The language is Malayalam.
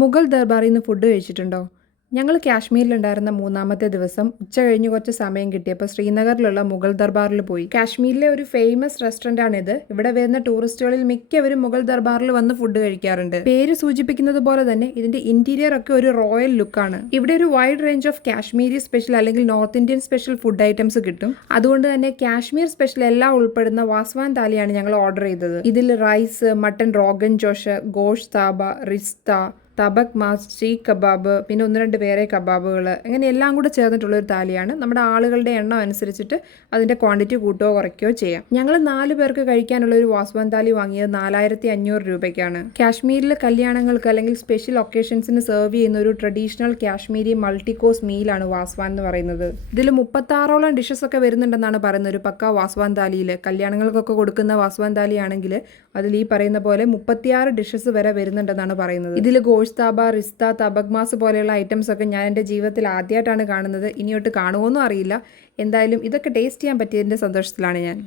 മുഗൾ ദർബാറിൽ നിന്ന് ഫുഡ് കഴിച്ചിട്ടുണ്ടോ? ഞങ്ങൾ കാശ്മീരിലുണ്ടായിരുന്ന മൂന്നാമത്തെ ദിവസം ഉച്ച കഴിഞ്ഞ് കുറച്ച് സമയം കിട്ടിയപ്പോൾ ശ്രീനഗറിലുള്ള മുഗൾ ദർബാറിൽ പോയി. കാശ്മീരിലെ ഒരു ഫേമസ് റെസ്റ്റോറൻ്റ് ആണിത്. ഇവിടെ വരുന്ന ടൂറിസ്റ്റുകളിൽ മിക്കവരും മുഗൾ ദർബാറിൽ വന്ന് ഫുഡ് കഴിക്കാറുണ്ട്. പേര് സൂചിപ്പിക്കുന്നത് പോലെ തന്നെ ഇതിന്റെ ഇന്റീരിയർ ഒക്കെ ഒരു റോയൽ ലുക്കാണ്. ഇവിടെ ഒരു wide range of Kashmiri special അല്ലെങ്കിൽ north Indian special food items കിട്ടും. അതുകൊണ്ട് തന്നെ കാശ്മീർ സ്പെഷ്യൽ എല്ലാം ഉൾപ്പെടുന്ന വാസ്വാൻ താലിയാണ് ഞങ്ങൾ ഓർഡർ ചെയ്തത്. ഇതിൽ rice, mutton rogan josh, gushtaba, rista, tabak maaz, seekh kebab, പിന്നെ ഒന്ന് രണ്ട് വേറെ കബാബുകൾ, അങ്ങനെ എല്ലാം കൂടെ ചേർന്നിട്ടുള്ളൊരു താലിയാണ്. നമ്മുടെ ആളുകളുടെ എണ്ണം അനുസരിച്ചിട്ട് അതിൻ്റെ ക്വാണ്ടിറ്റി കൂട്ടുകയോ കുറയ്ക്കുകയോ ചെയ്യാം. ഞങ്ങൾ 4 പേർക്ക് കഴിക്കാനുള്ള ഒരു വാസ്വാൻ താലി വാങ്ങിയത് 4500 രൂപയ്ക്കാണ്. കാശ്മീരിലെ കല്യാണങ്ങൾക്ക് അല്ലെങ്കിൽ സ്പെഷ്യൽ ഒക്കേഷൻസിന് സെർവ് ചെയ്യുന്ന ഒരു ട്രഡീഷണൽ കാശ്മീരി മൾട്ടി കോഴ്സ് മീലാണ് വാസ്വാൻ എന്ന് പറയുന്നത്. ഇതിൽ 36ഓളം ഡിഷസ് ഒക്കെ വരുന്നുണ്ടെന്നാണ് പറയുന്നത് ഒരു പക്ക വാസ്വാൻ താലിയിൽ. കല്യാണങ്ങൾക്കൊക്കെ കൊടുക്കുന്ന വാസ്വാൻ താലി ആണെങ്കിൽ അതിൽ ഈ പറയുന്ന പോലെ 36 ഡിഷസ് വരെ വരുന്നുണ്ടെന്നാണ് പറയുന്നത്. ഇതിൽ ഗോഷ്താബ, റിസ്ത, തബക് മാസ് പോലെയുള്ള ഐറ്റംസ് ഒക്കെ ഞാൻ എൻ്റെ ജീവിതത്തിൽ ആദ്യമായിട്ടാണ് കാണുന്നത്. ഇനിയൊട്ട് കാണുമോന്നും അറിയില്ല. എന്തായാലും ഇതൊക്കെ ടേസ്റ്റ് ചെയ്യാൻ പറ്റിയതിൻ്റെ സന്തോഷത്തിലാണ് ഞാൻ.